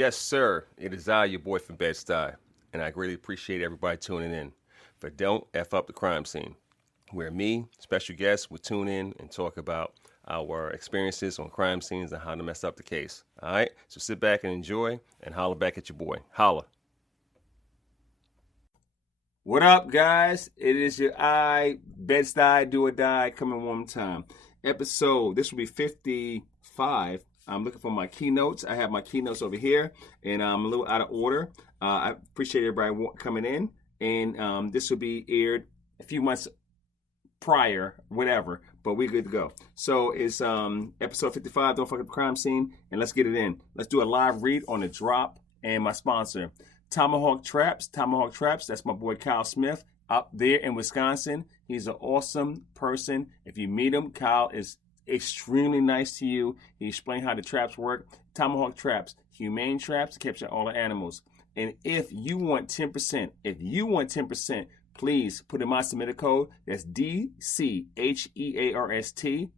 Yes, sir. It is I, your boy from Bed-Stuy, and I greatly appreciate everybody tuning in for Don't F Up the Crime Scene, where me, special guests, will tune in and talk about our experiences on crime scenes and how to mess up the case. All right? So sit back and enjoy and holler back at your boy. Holla. What up, guys? It is your Bed-Stuy, Do or Die, coming one time. This will be 55. I'm looking for my keynotes. I have my keynotes over here, and I'm a little out of order. I appreciate everybody coming in, and this will be aired a few months prior, whatever, but we're good to go. So it's episode 55, Don't Fuck Up the Crime Scene, and let's get it in. Let's do a live read on the drop and my sponsor, Tomahawk Traps. Tomahawk Traps, that's my boy Kyle Smith up there in Wisconsin. He's an awesome person. If you meet him, Kyle is extremely nice to you. He explained how the traps work. Tomahawk Traps, humane traps to capture all the animals. And if you want 10%, please put in my submitted code. That's DCHEARST.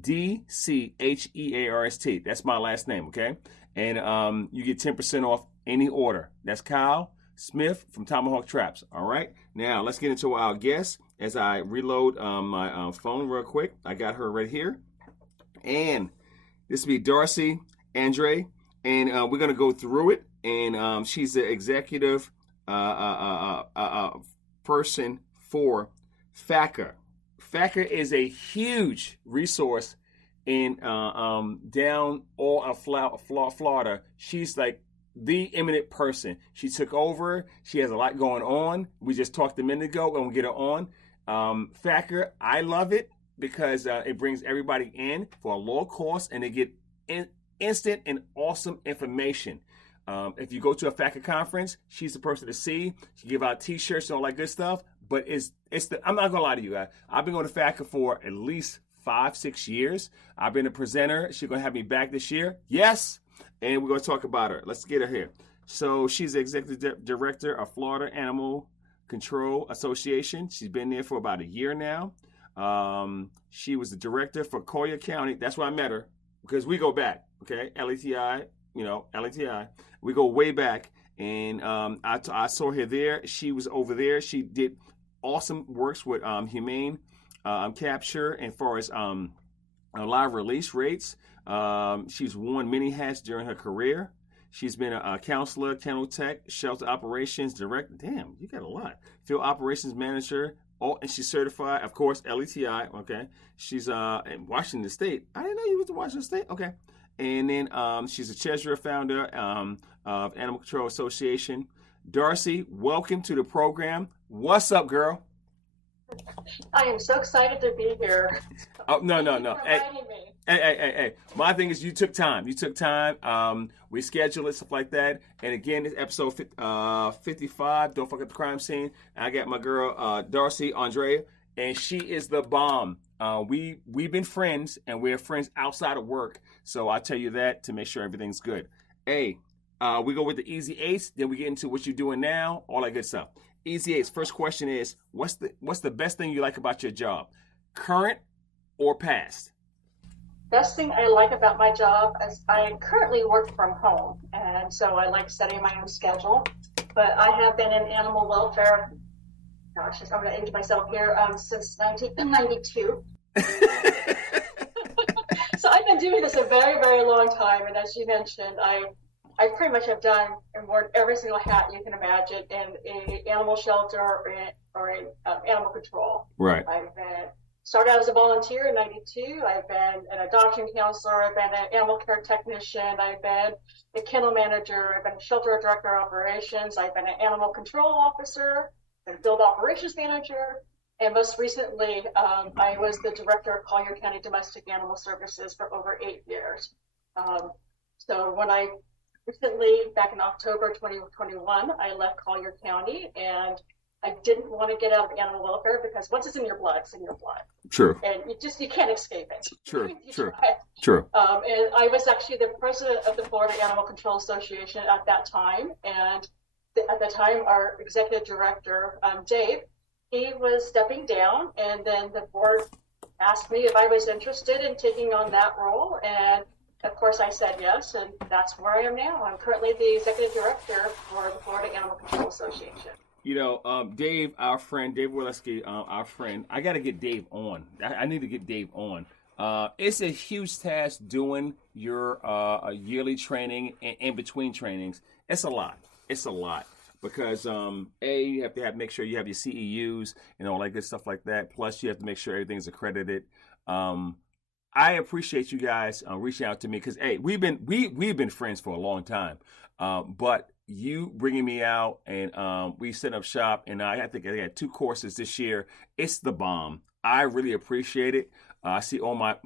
DCHEARST. That's my last name, okay? And you get 10% off any order. That's Kyle Smith from Tomahawk Traps. All right. Now let's get into our guest. As I reload my phone real quick, I got her right here, and this will be Darcy Andrade, and we're gonna go through it. And she's the executive person for FACA. FACA is a huge resource in down all of Florida. She's like the eminent person. She took over. She has a lot going on. We just talked a minute ago, and we'll get her on. FACA, I love it because it brings everybody in for a low cost, and they get instant and awesome information. If you go to a FACA conference, she's the person to see. She give out T-shirts and all that good stuff. But I'm not gonna lie to you. I've been going to FACA for at least 5-6 years. I've been a presenter. She's gonna have me back this year. Yes, and we're gonna talk about her. Let's get her here. So she's the executive director of Florida Animal Control Association. She's been there for about a year now. She was the director for Collier County. That's where I met her because we go back. Okay, LETI. LETI. We go way back, and I saw her there. She was over there. She did awesome works with humane capture and far as live release rates. She's worn many hats during her career. She's been a counselor, kennel tech, shelter operations director. Damn, you got a lot. Field operations manager. And she's certified, of course, LETI. Okay, she's in Washington State. I didn't know you was in Washington State. Okay. And then she's a treasurer, founder of Animal Control Association. Darcy, welcome to the program. What's up, girl? I am so excited to be here. Oh, no. Hey. My thing is you took time. We scheduled it, stuff like that. And again, this episode 55, Don't Fuck Up the Crime Scene. I got my girl, Darcy Andrade, and she is the bomb. We've been friends, and we're friends outside of work. So I tell you that to make sure everything's good. Hey, we go with the easy eights, then we get into what you're doing now, all that good stuff. Easy eights. First question is, what's the best thing you like about your job, current or past? Best thing I like about my job is I currently work from home, and so I like setting my own schedule. But I have been in animal welfare. Gosh, I'm going to age myself here. Since 1992. So I've been doing this a very, very long time. And as you mentioned, I pretty much have done and worn every single hat you can imagine in an animal shelter or in animal control. Right. I've started out as a volunteer in 92. I've been an adoption counselor. I've been an animal care technician. I've been a kennel manager. I've been a shelter director of operations. I've been an animal control officer. I've been a field operations manager. And most recently, I was the director of Collier County Domestic Animal Services for over 8 years. So when I recently, back in October 2021, I left Collier County, and I didn't want to get out of animal welfare because once it's in your blood, it's in your blood. True. And you can't escape it. True. True. And I was actually the president of the Florida Animal Control Association at that time. And at the time, our executive director, Dave, he was stepping down, and then the board asked me if I was interested in taking on that role, and of course, I said yes, and that's where I am now. I'm currently the executive director for the Florida Animal Control Association. Dave, our friend, Dave Waleski, our friend, I got to get Dave on. I need to get Dave on. It's a huge task doing your yearly training and in between trainings. It's a lot. It's a lot because you have to make sure you have your CEUs and all that good stuff like that. Plus, you have to make sure everything's accredited. I appreciate you guys reaching out to me because we've been friends for a long time, but you bringing me out and we set up shop, and I think I had 2 courses this year. It's the bomb. I really appreciate it. I see all my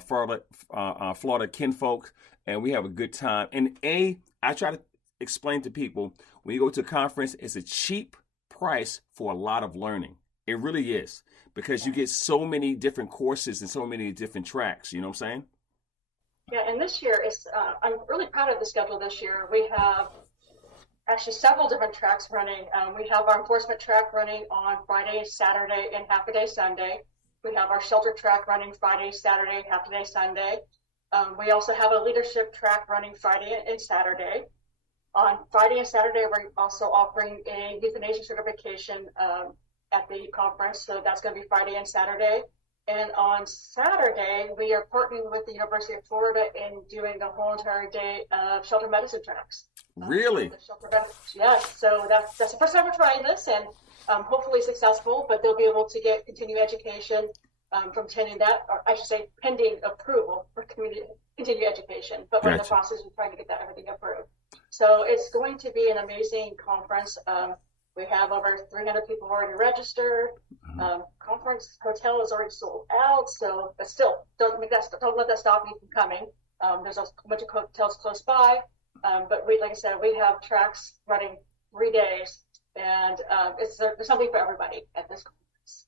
Florida kinfolk, and we have a good time. And I try to explain to people when you go to a conference, it's a cheap price for a lot of learning. It really is, because you get so many different courses and so many different tracks. You know what I'm saying? Yeah, and this year I'm really proud of the schedule this year. We have actually several different tracks running. We have our enforcement track running on Friday, Saturday, and half a day Sunday. We have our shelter track running Friday, Saturday, half a day Sunday. We also have a leadership track running Friday and Saturday. On Friday and Saturday, we're also offering a euthanasia certification at the conference. So that's going to be Friday and Saturday. And on Saturday, we are partnering with the University of Florida in doing a whole entire day of shelter medicine tracks. Really? Yes. So that's the first time we're trying this, and hopefully successful, but they'll be able to get continuing education from attending that, or I should say pending approval for continuing education. But we're in the process of trying to get everything approved. So it's going to be an amazing conference. We have over 300 people already registered. Conference hotel is already sold out. So, but still, don't let that stop you from coming. There's a bunch of hotels close by. But like I said, we have tracks running 3 days, and there's something for everybody at this conference.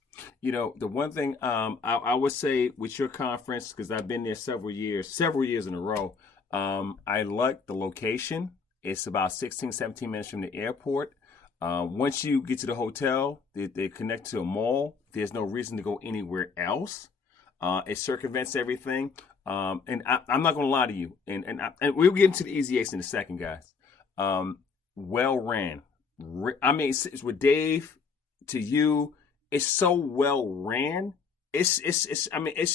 The one thing I would say with your conference, because I've been there several years in a row, I like the location. It's about 16, 17 minutes from the airport. Once you get to the hotel, they connect to a mall. There's no reason to go anywhere else. It circumvents everything. And I'm not going to lie to you. And we'll get into the Easy Ace in a second, guys. Well ran. I mean, it's with Dave to you. It's so well ran. It's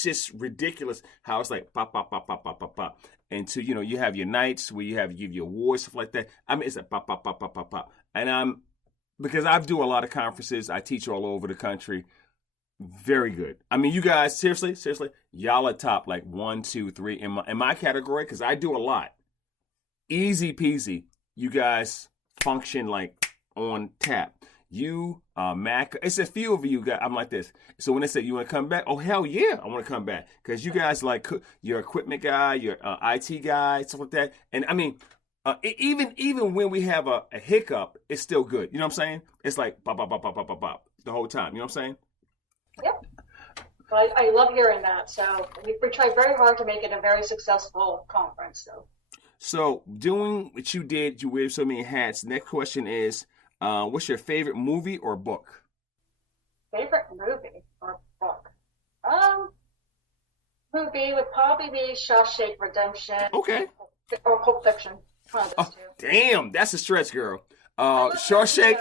just ridiculous how it's like pop, pop, pop, pop, pop, pop, pop. And you have your nights where you give your awards, stuff like that. I mean, it's like pop, pop, pop, pop, pop, pop. And because I do a lot of conferences, I teach all over the country. Very good. I mean, you guys, seriously, y'all are top like 1, 2, 3 in my category, because I do a lot. Easy peasy. You guys function like on tap. You, Mac, it's a few of you guys. I'm like this. So when they say you want to come back, oh hell yeah, I want to come back, because you guys like your equipment guy, your IT guy, stuff like that. And I mean, even when we have a hiccup, it's still good. You know what I'm saying? It's like bop, bop, bop, bop, bop, bop, bop the whole time. You know what I'm saying? Yep. Well, I love hearing that. So we try very hard to make it a very successful conference. So doing what you did, you wear so many hats. Next question is, what's your favorite movie or book? Favorite movie or book? Movie would probably be Shawshank Redemption. Okay. Or Pulp Fiction. Oh, damn, that's a stretch, girl. Shawshank.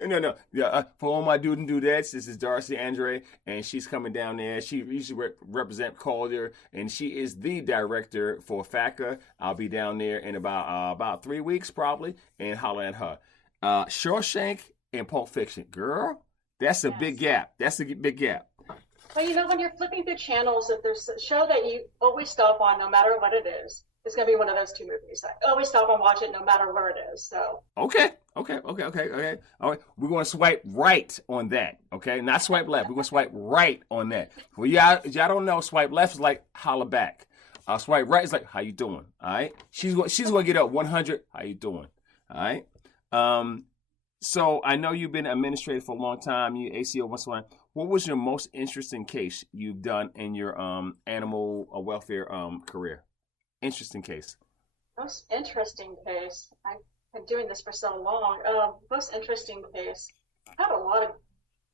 No. Yeah, for all my dude and dudettes, this is Darcy Andrade, and she's coming down there. She usually represent Collier, and she is the director for FACA. I'll be down there in about 3 weeks probably, and holler at her. Shawshank and Pulp Fiction, girl, that's a big gap. That's a big gap. Well, when you're flipping through channels, if there's a show that you always stop on, no matter what it is, it's going to be one of those 2 movies. I always stop and watch it, no matter where it is. So okay. All right, we're going to swipe right on that. Okay, not swipe left. We're going to swipe right on that. Well, y'all don't know, swipe left is like holler back. Swipe right is like, how you doing? All right, she's going to get up 100. How you doing? All right. So I know you've been administrator for a long time. You ACO once in a while. What was your most interesting case you've done in your animal welfare career? Interesting case. Most interesting case. I've been doing this for so long. Most interesting case. I had a lot of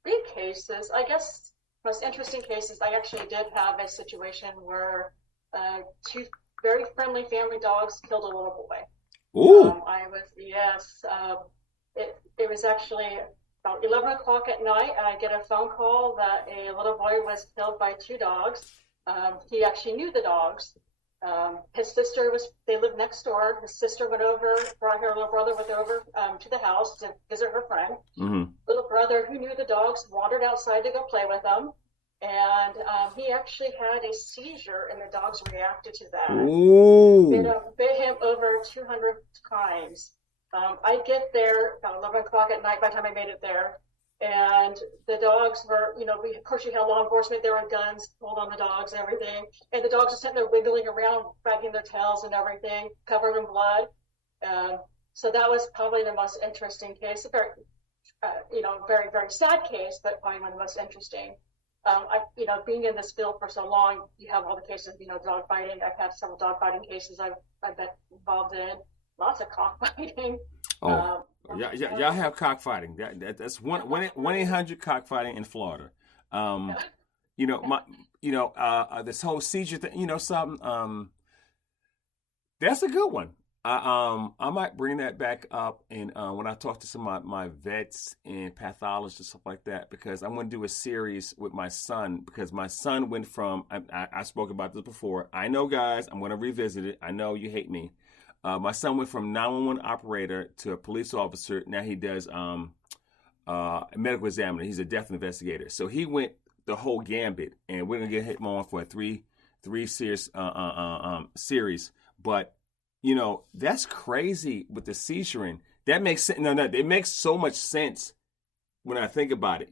big cases. I guess most interesting cases, I actually did have a situation where two very friendly family dogs killed a little boy. Ooh. Yes, it was actually about 11 o'clock at night, and I get a phone call that a little boy was killed by two dogs. He actually knew the dogs. His sister they lived next door. His sister went over, brought her little brother over to the house to visit her friend. Mm-hmm. Little brother, who knew the dogs, wandered outside to go play with them. And he actually had a seizure, and the dogs reacted to that. Ooh. Bit him over 200 times. I get there about 11 o'clock at night by the time I made it there. And the dogs were, of course, you had law enforcement there with guns pulled on the dogs and everything. And the dogs were sitting there wiggling around, wagging their tails and everything, covered in blood. So that was probably the most interesting case. A very, very, very sad case, but probably one of the most interesting. Being in this field for so long, you have all the cases, dog fighting. I've had several dog fighting cases I've been involved in. Lots of cockfighting. Oh, y'all have cockfighting. That's 1-800 cockfighting in Florida. This whole seizure thing. Something. That's a good one. I might bring that back up, and when I talk to some of my vets and pathologists, stuff like that, because I'm going to do a series with my son, because my son went from, I spoke about this before. I know, guys, I'm going to revisit it. I know you hate me. My son went from 911 operator to a police officer. Now he does a medical examiner. He's a death investigator. So he went the whole gambit, and we're going to get him on for a three series series. But that's crazy with the seizuring. That makes sense. No, it makes so much sense when I think about it.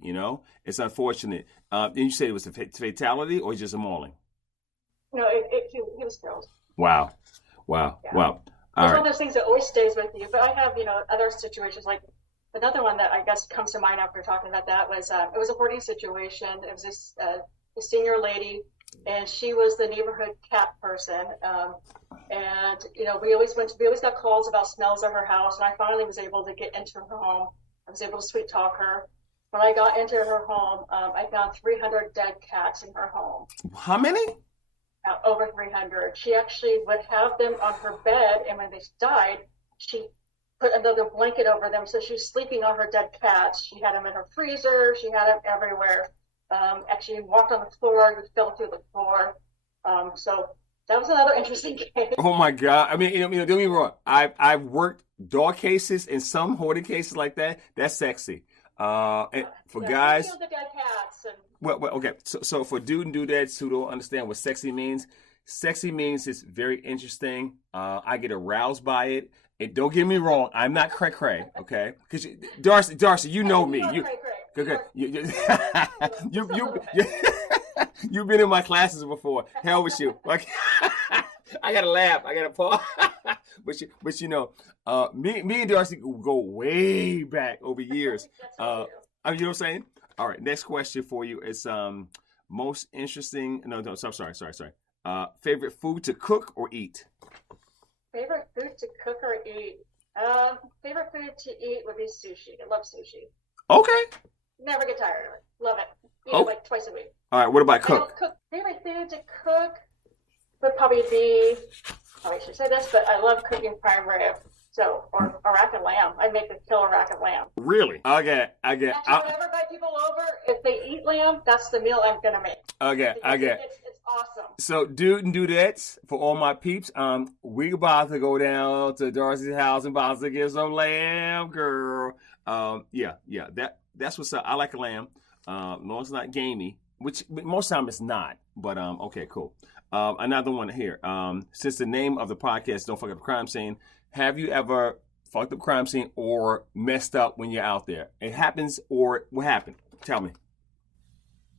It's unfortunate. And you said it was a fatality or just a mauling? No, he was killed. Wow. Yeah. Wow. It's one of those things that always stays with you. But I have, other situations, like another one that I guess comes to mind after talking about that was it was a hoarding situation. It was a senior lady, and she was the neighborhood cat person. And we always got calls about smells at her house, and I finally was able to get into her home. I was able to sweet talk her. When I got into her home, I found 300 dead cats in her home. How many? Over 300. She actually would have them on her bed, and when they died, she put another blanket over them, so she was sleeping on her dead cats. She had them in her freezer. She had them everywhere. Actually walked on the floor and fell through the floor. So that was another interesting case. Oh my God! I mean, don't get me wrong. I've worked dog cases and some hoarding cases like that. That's sexy. And for guys, the dead cats and. Well, okay. So for dude and dudettes who don't understand what sexy means it's very interesting. I get aroused by it. And don't get me wrong, I'm not cray-cray, okay? Because Darcy, you know me. You've been in my classes before. Hell with you. Like, I gotta laugh. I gotta pause. but me and Darcy go way back over years. You know what I'm saying? All right, next question for you is most interesting. No, sorry. Favorite food to cook or eat? Favorite food to cook or eat? Favorite food to eat would be sushi. I love sushi. Okay. Never get tired of it. Love it. Like twice a week. All right, what about cook? Favorite food to cook would probably be, I should say this, but I love cooking prime rib. So, or a rack of lamb. I make a killer rack of lamb. Really? Okay. Whenever I invite people over, if they eat lamb, that's the meal I'm going to make. Okay. It's awesome. So, dude and dudettes, for all my peeps, we about to go down to Darcy's house and about to get some lamb, girl. That's what's up. I like a lamb. No, it's not gamey, which most time it's not. But, okay, cool. Another one here. Since the name of the podcast, Don't Fuck Up the Crime Scene, have you ever fucked up crime scene or messed up when you're out there? It happens, or what happened? Tell me.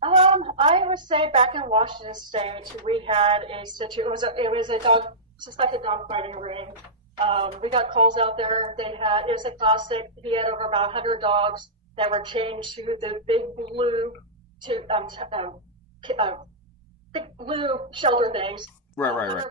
I would say back in Washington State, we had a situation. It was a suspected dog fighting ring. We got calls out there. It was a classic. He had over about 100 dogs that were chained to the big blue shelter things. Right.